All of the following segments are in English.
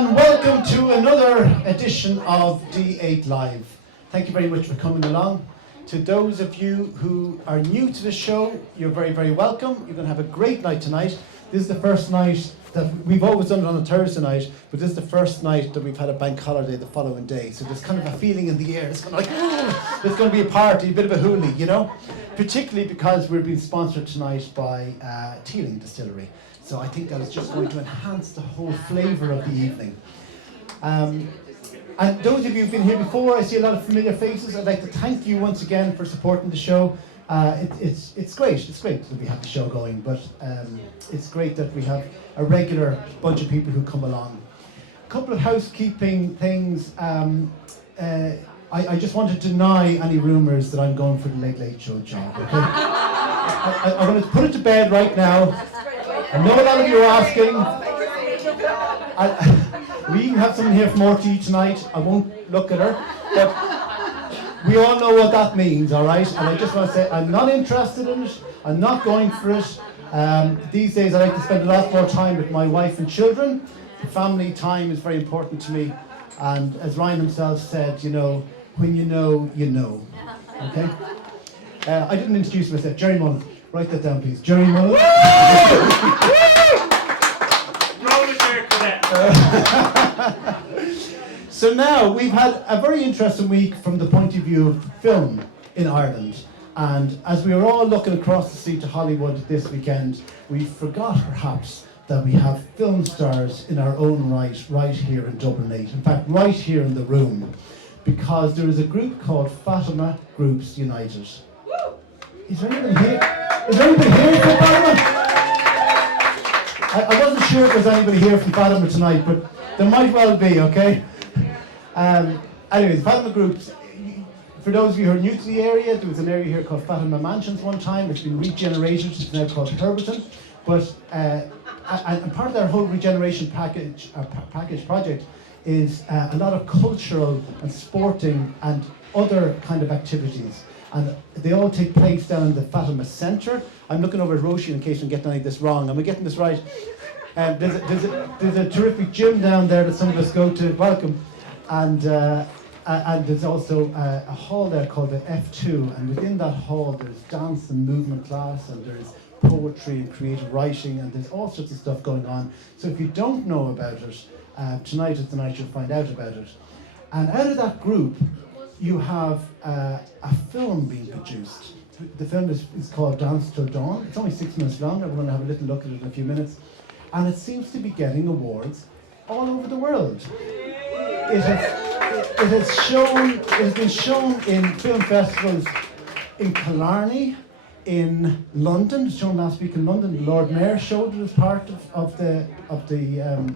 and welcome to another edition of D8 Live. Thank you very much for coming along. To those of you who are new to the show, you're very, very welcome. You're going to have a great night tonight. This is the first night that we've always done it on a Thursday night, but this is the first night that we've had a bank holiday the following day. So there's kind of a feeling in the air. It's kind of like, there's going to be a party, a bit of a hoolie, you know? Particularly because we're being sponsored tonight by Teeling Distillery. So I think that is just going to enhance the whole flavour of the evening. And those of you who've been here before, I see a lot of familiar faces. I'd like to thank you once again for supporting the show. It's great that we have the show going, but it's great that we have a regular bunch of people who come along. A couple of housekeeping things. I just want to deny any rumours that I'm going for the Late Late Show job. Okay? I'm going to put it to bed right now. I know a lot of you are asking. We even have someone here from RT tonight. I won't look at her, but we all know what that means, all right? And I just want to say I'm not interested in it. I'm not going for it. These days I like to spend a lot more time with my wife and children. Family time is very important to me. And as Ryan himself said, you know, when you know, you know. Okay? I didn't introduce myself. Gerry Mullins. Write that down, please. Gerry Mullins. So now we've had a very interesting week from the point of view of film in Ireland. And as we were all looking across the sea to Hollywood this weekend, we forgot perhaps that we have film stars in our own right here in Dublin 8. In fact, right here in the room. Because there is a group called Fatima Groups United. Is there anybody here? Is there anybody here from Fatima? I wasn't sure if there's anybody here from Fatima tonight, but there might well be, okay? Anyways, Fatima Groups, for those of you who are new to the area, there was an area here called Fatima Mansions one time. It's been regenerated, it's now called Herberton. But and part of their whole regeneration package project is a lot of cultural and sporting and other kind of activities. And they all take place down in the Fatima Centre. I'm looking over at Roshi in case I'm getting any of this wrong. Am I getting this right? There's a terrific gym down there that some of us go to. Welcome. And there's also a hall there called the F2. And within that hall, there's dance and movement class, and there's poetry and creative writing, and there's all sorts of stuff going on. So if you don't know about it, tonight is the night you'll find out about it. And out of that group, you have a film being produced. The film is called Dance Till Dán. It's only 6 minutes long. I'm going to have a little look at it in a few minutes. And it seems to be getting awards all over the world. It has been shown in film festivals in Killarney, in London. It was shown last week in London. The Lord Mayor showed it as part of the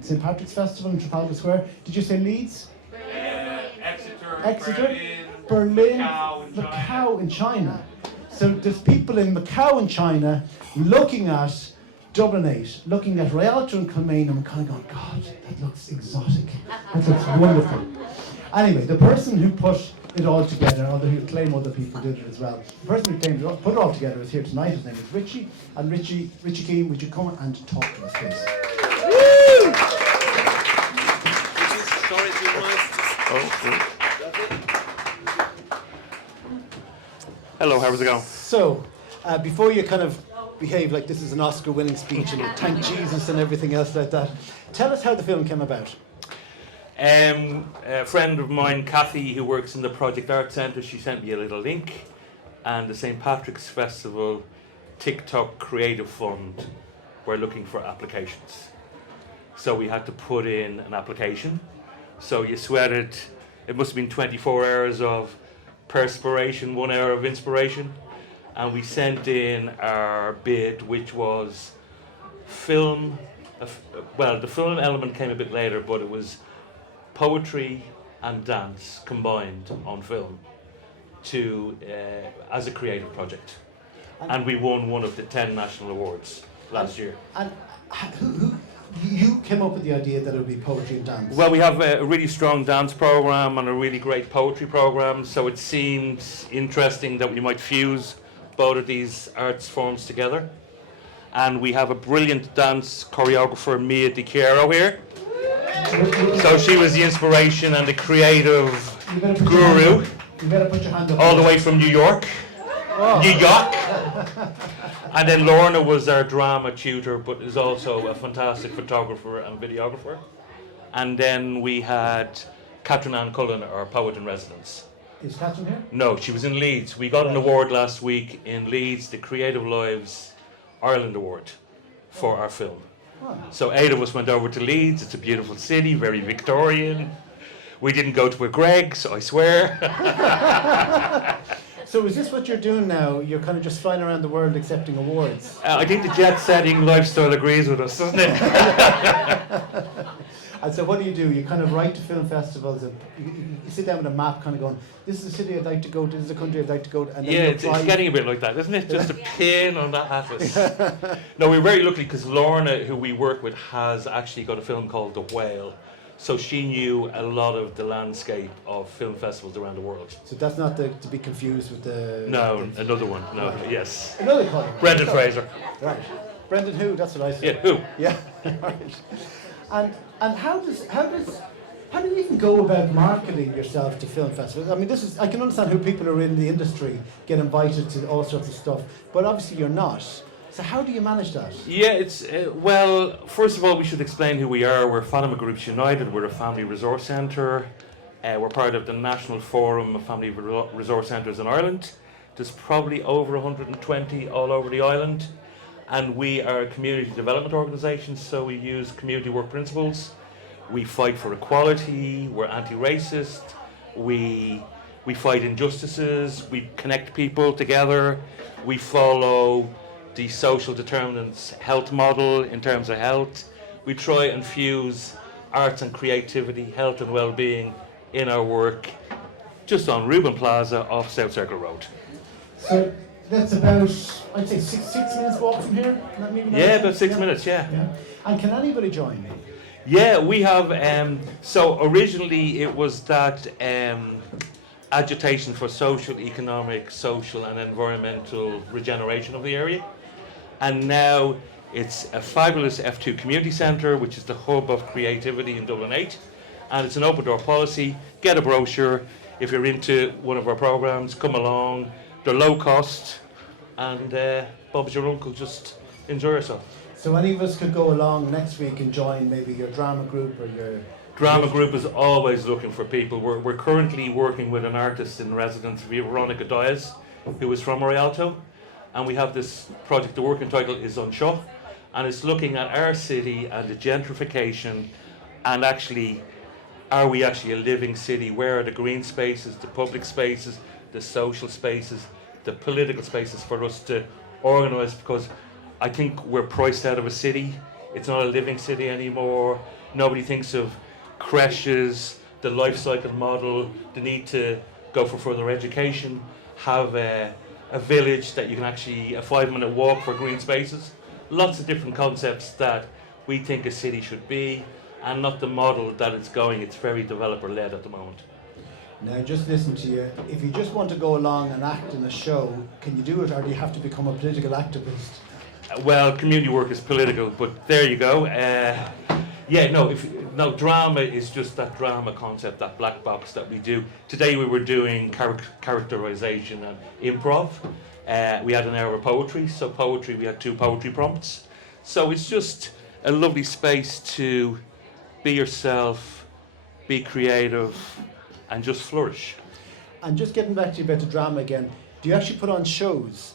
St. Patrick's Festival in Trafalgar Square. Did you say Leeds? Exeter, Berlin, Macau in China. So there's people in Macau in China looking at Dublin 8, looking at Rialto and Kilmainham and kind of going, God, that looks exotic. That looks wonderful. Anyway, the person who put it all together, although he'll claim other people did it as well, the person who put it all together is here tonight. His name is Richie. And Richie Keane, would you come and talk to us, please? Hello, how's it going? So, before you kind of behave like this is an Oscar-winning speech and you thank Jesus and everything else like that, tell us how the film came about. A friend of mine, Kathy, who works in the Project Art Centre, she sent me a little link, and the St. Patrick's Festival TikTok Creative Fund were looking for applications. So we had to put in an application. So you sweated, it must have been 24 hours of perspiration, 1 hour of inspiration, and we sent in our bid, which was film. Well, the film element came a bit later, but it was poetry and dance combined on film to as a creative project, and we won one of the 10 national awards last year. And who you came up with the idea that it would be poetry and dance? Well, we have a really strong dance program and a really great poetry program, so it seemed interesting that we might fuse both of these arts forms together. And we have a brilliant dance choreographer, Mia Di Chiaro, here. So she was the inspiration and the creative You better put your guru, hand up. You better put your hand up. all the way from New York. New York. And then Lorna was our drama tutor, but is also a fantastic photographer and videographer. And then we had Catherine Ann Cullen, our poet in residence. Is Catherine here? No, she was in Leeds. We got an award last week in Leeds, the Creative Lives Ireland Award for our film. Oh. So 8 of us went over to Leeds. It's a beautiful city, very Victorian. We didn't go to a Greg's, I swear. So is this what you're doing now? You're kind of just flying around the world accepting awards? I think the jet-setting lifestyle agrees with us, doesn't it? And so what do? You kind of write to film festivals and you sit down with a map kind of going, this is a city I'd like to go to, this is a country I'd like to go to. And then Yeah, you it's apply. getting a bit like that, isn't it? Just a pin on that atlas. No, we're very lucky because Lorna, who we work with, has actually got a film called The Whale. So she knew a lot of the landscape of film festivals around the world. So that's not to be confused with the... No, another one. No, Right. Yes. Another column. Brendan Fraser. Right. Brendan who? That's what I said. Yeah, who? Yeah. Right. And how do you even go about marketing yourself to film festivals? I mean, I can understand who people who are in the industry get invited to all sorts of stuff, but obviously you're not. So how do you manage that? Yeah, it's well. First of all, we should explain who we are. We're Fatima Groups United. We're a family resource centre. We're part of the National Forum of Family Resource Centres in Ireland. There's probably over 120 all over the island, and we are a community development organisation. So we use community work principles. We fight for equality. We're anti-racist. We fight injustices. We connect people together. We follow the social determinants health model in terms of health. We try and fuse arts and creativity, health and well-being in our work, just on Reuben Plaza off South Circle Road. So that's about, I'd say, six minutes walk from here? Maybe Yeah, about 6 minutes, yeah. And can anybody join? Yeah, we have, so originally it was that agitation for social, economic, social and environmental regeneration of the area. And now it's a fabulous F2 community centre, which is the hub of creativity in Dublin 8. And it's an open door policy. Get a brochure. If you're into one of our programmes, come along. They're low cost. And Bob's your uncle, just enjoy yourself. So any of us could go along next week and join maybe your drama group or your... Drama group is always looking for people. We're currently working with an artist in residence, Veronica Diaz, who is from Rialto. And we have this project, the working title is Unshaw, and it's looking at our city and the gentrification, and actually, are we actually a living city? Where are the green spaces, the public spaces, the social spaces, the political spaces for us to organise? Because I think we're priced out of a city. It's not a living city anymore. Nobody thinks of creches, the life cycle model, the need to go for further education, have a village that you can actually, a 5-minute walk for green spaces. Lots of different concepts that we think a city should be, and not the model that it's going. It's very developer-led at the moment. Now just listen to you. If you just want to go along and act in a show, can you do it, or do you have to become a political activist? Well, community work is political, but there you go. Drama is just that drama concept, that black box that we do. Today we were doing characterization and improv. We had an hour of poetry, so poetry, we had 2 poetry prompts. So it's just a lovely space to be yourself, be creative, and just flourish. And just getting back to you about the drama again, do you actually put on shows?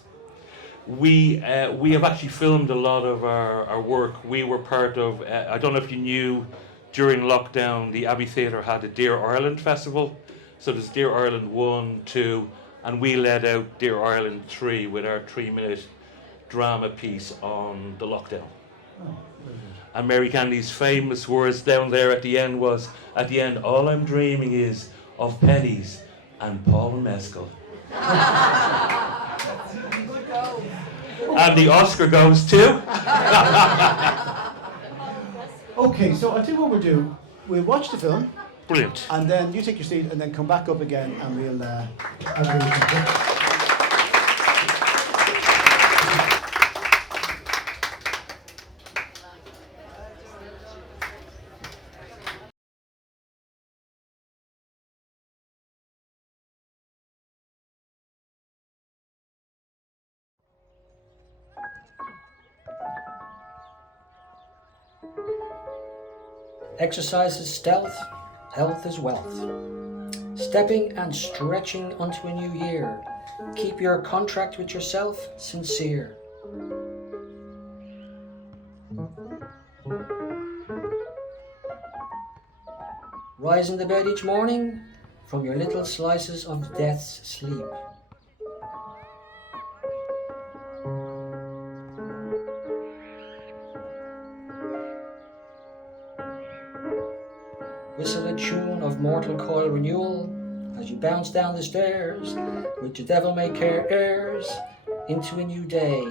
We have actually filmed a lot of our work. We were part of, I don't know if you knew, during lockdown, the Abbey Theatre had a Dear Ireland festival. So there's Dear Ireland 1, 2, and we led out Dear Ireland 3 with our 3-minute drama piece on the lockdown. Oh, and Mary Candy's famous words down there at the end was, at the end, all I'm dreaming is of pennies and Paul and Mescal. And the Oscar goes to... Okay, so I'll tell you what we'll do. We'll watch the film. Brilliant. And then you take your seat and then come back up again and we'll... Exercise is stealth, health is wealth. Stepping and stretching unto a new year. Keep your contract with yourself sincere. Rise in the bed each morning from your little slices of death's sleep. Whistle a tune of mortal coil renewal as you bounce down the stairs with the devil may care airs into a new day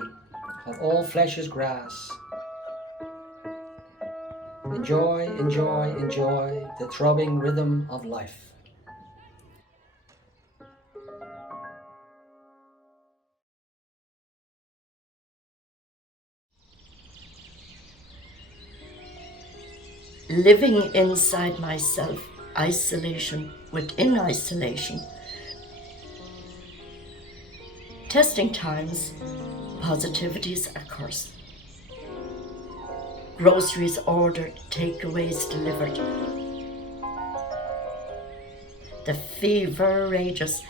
of all flesh is grass. Enjoy, enjoy, enjoy the throbbing rhythm of life. Living inside myself, isolation within isolation. Testing times, positivity's a curse. Groceries ordered, takeaways delivered. The fever rages,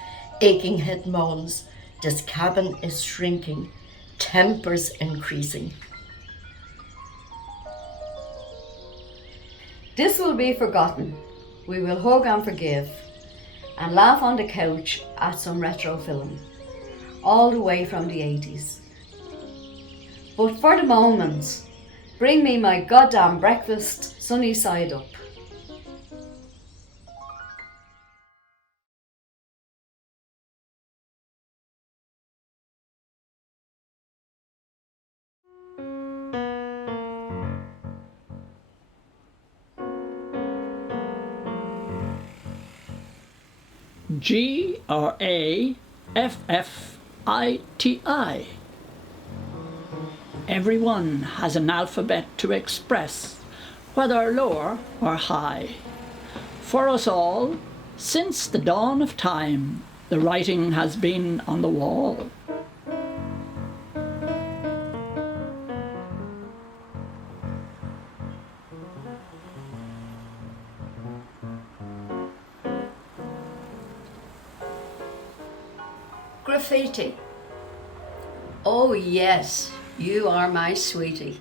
aching head moans. This cabin is shrinking, tempers increasing. This will be forgotten. We will hug and forgive and laugh on the couch at some retro film, all the way from the 80s. But for the moment, bring me my goddamn breakfast sunny side up. GRAFFITI. Everyone has an alphabet to express, whether lower or high. For us all, since the dawn of time, the writing has been on the wall. Graffiti. Oh yes, you are my sweetie,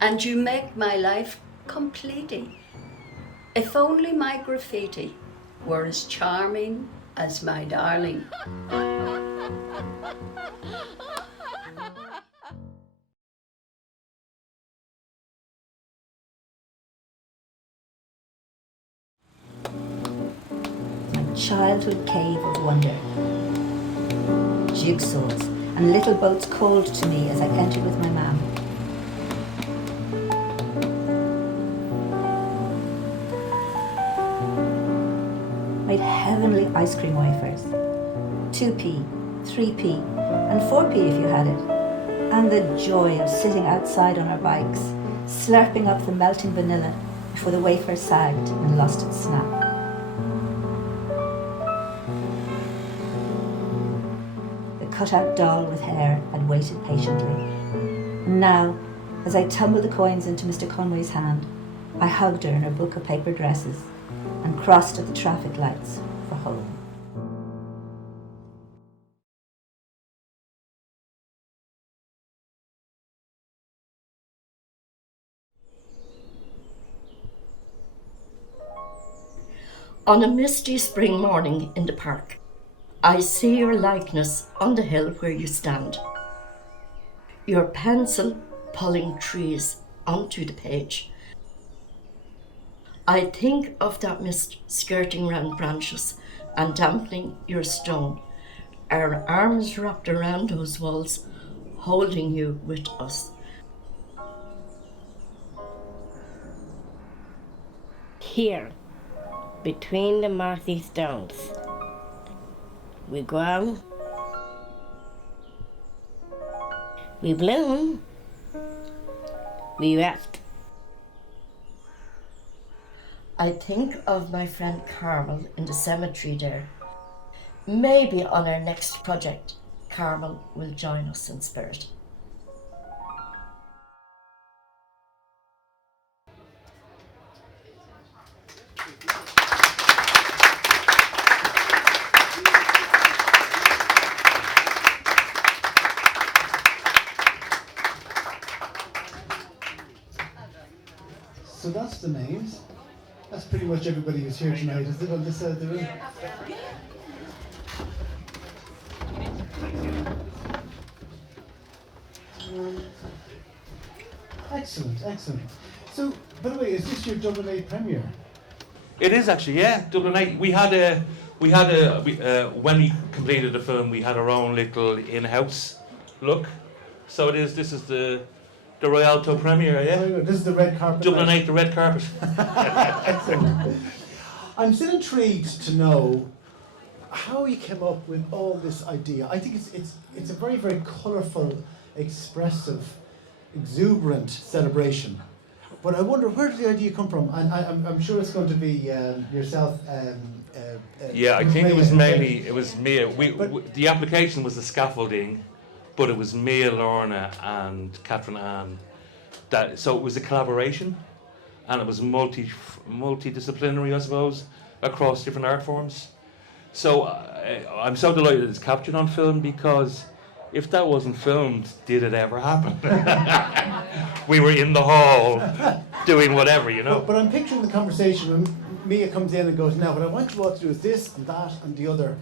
and you make my life completey. If only my graffiti were as charming as my darling. My childhood cave of wonder. Jigsaws and little boats called to me as I entered with my mam. Made heavenly ice cream wafers. 2p, 3p and 4p if you had it. And the joy of sitting outside on our bikes, slurping up the melting vanilla before the wafer sagged and lost its snap. Cut-out doll with hair had waited patiently. And now, as I tumbled the coins into Mr. Conway's hand, I hugged her in her book of paper dresses and crossed at the traffic lights for home. On a misty spring morning in the park, I see your likeness on the hill where you stand. Your pencil pulling trees onto the page. I think of that mist skirting round branches and dampening your stone. Our arms wrapped around those walls, holding you with us. Here, between the mossy stones, we grow, we bloom, we rest. I think of my friend Carmel in the cemetery there. Maybe on our next project, Carmel will join us in spirit. that's the names. That's pretty much everybody who's here tonight, is it, on this side of the room? Excellent, excellent. So, by the way, is this your Dublin 8 premiere? It is actually, yeah. Dublin 8. When we completed the film, we had our own little in-house look. So this is the Rialto premiere, yeah. This is the red carpet. Dublin 8, the red carpet. Excellent. I'm still intrigued to know how you came up with all this idea. I think it's a very, very colourful, expressive, exuberant celebration. But I wonder, where did the idea come from? And I'm sure it's going to be yourself. Yeah, I think it was me. The application was the scaffolding, but it was Mia, Lorna, and Catherine Ann. So it was a collaboration, and it was multidisciplinary, I suppose, across different art forms. So I'm so delighted it's captured on film, because if that wasn't filmed, did it ever happen? We were in the hall doing whatever, you know. But I'm picturing the conversation when Mia comes in and goes, now what I want you all to do is this and that and the other.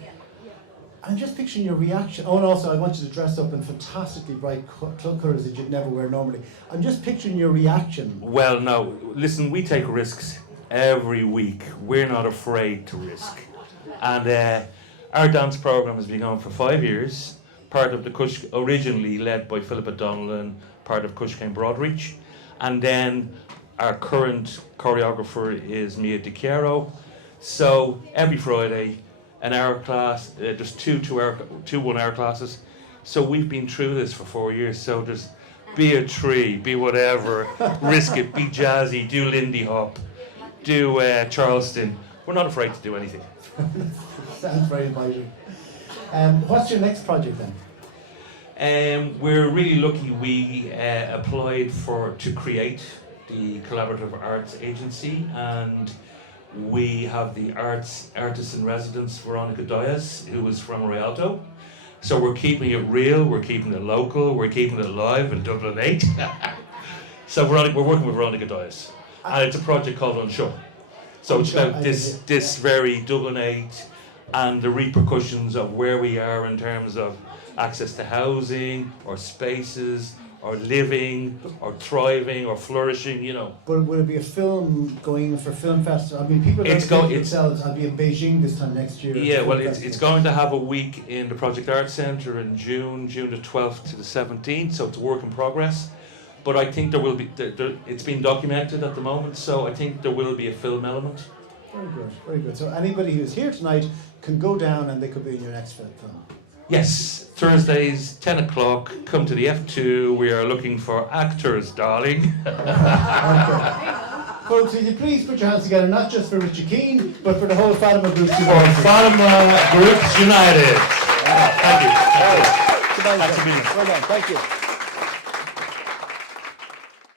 I'm just picturing your reaction. Oh, and also I want you to dress up in fantastically bright colours that you'd never wear normally. I'm just picturing your reaction. Well, no, listen, we take risks every week. We're not afraid to risk. And our dance programme has been going for 5 years. Part of the Cush, originally led by Philippa Donnellan, part of Cush Cane Broadreach. And then our current choreographer is Mia DiChiaro. So every Friday, an hour class, there's two 1 hour classes. So we've been through this for 4 years. So just be a tree, be whatever, risk it, be jazzy, do Lindy Hop, do Charleston. We're not afraid to do anything. Sounds very inviting. What's your next project then? We're really lucky. We applied to create the Collaborative Arts Agency, and we have the artist in residence, Veronica Diaz, who is from Rialto. So we're keeping it real, we're keeping it local, we're keeping it live in Dublin 8. So we're working with Veronica Diaz, and it's a project called Unsure. So it's about this very Dublin 8 and the repercussions of where we are in terms of access to housing, or spaces, or living, or thriving, or flourishing, you know. But will it be a film going for film festival? I mean, people are going to themselves. I'll be in Beijing this time next year. Yeah, well, it's going to have a week in the Project Arts Centre in June the 12th to the 17th, so it's a work in progress. But I think there will be, it's been documented at the moment, so I think there will be a film element. Very good, very good. So anybody who's here tonight can go down and they could be in your next film. Yes, Thursdays, 10 o'clock, come to the F2. We are looking for actors, darling. Okay. Folks, will you please put your hands together, not just for Richie Keane, but for the whole Fatima Groups United. Fatima Groups United. Thank you. Well done, thank you.